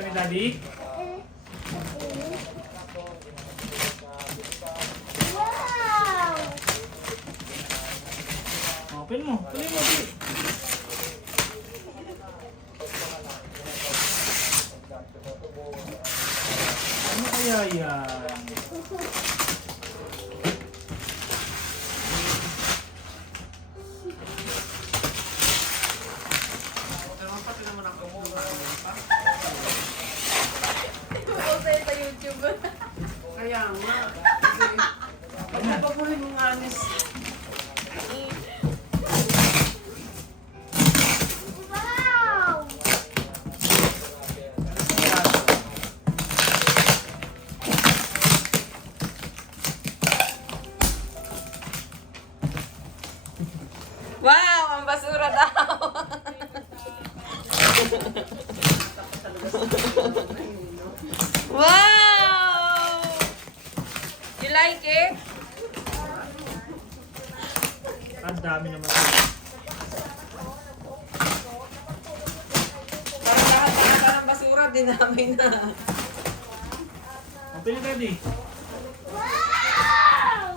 ka ni Daddy? Wow! Open mo. Tuloy mo, Daddy. Ano kaya yan? Usay sa YouTube. Kaya nga. Pag napapuhin mo nga, Miss. Wow! Wow! Ang basura daw! Wow! You like it? Ang dami naman. Parang lahat ng basura, dinamay na. Open na, Daddy. Wow!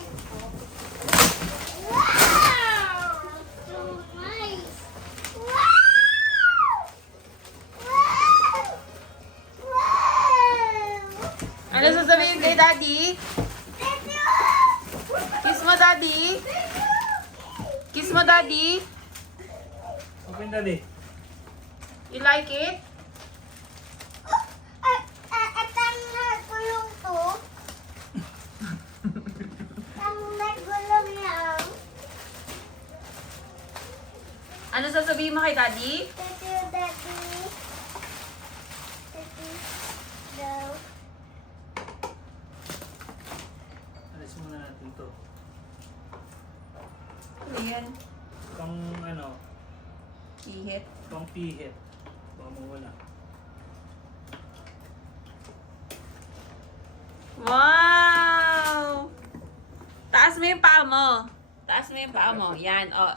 Wow! So nice! Wow! Wow! Wow! Ano sasabihin kay Daddy? Kiss mo, Daddy. Kiss mo, Daddy. Open, Daddy. You like it? At ang nagulong to, ang nagulong lang, Ano sasabihin mo kay Daddy? Daddy. Daw. Alis muna natin to. Ayan. Pang ano, Ihit. pang pihit. Baka mawala. Wow! Taas mo yung paa mo. Taas mo yung paa mo. Yan, o.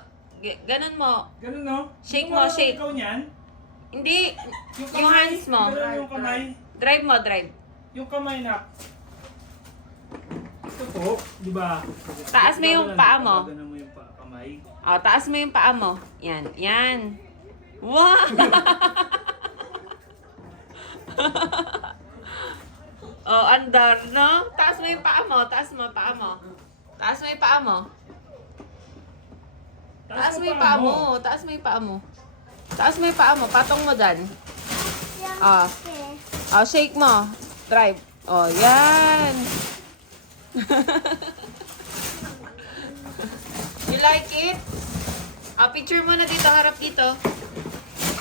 Ganun mo. Ganun, no? Shake Yung mo, shake. Ikaw niyan? Hindi. Yung hands mo. Ganun yung kamay. Drive mo, drive. Yung kamay na. Ito po, di ba? Taas mo yung paa mo. Ganun mo yung kamay. O, taas mo yung paa mo. Yan, yan. Wow! Oh, andar, no? Taas mo yung paa mo. Taas mo, paa mo. Taas mo yung paa mo. Taas mo yung paa mo. Taas mo yung paa mo. Taas mo yung paa mo. Patong mo dyan. Ah. Oh, shake mo. Drive. Oh, yan. You like it? Oh, picture mo na dito. Harap dito.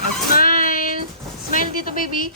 Oh, smile. Smile dito, baby.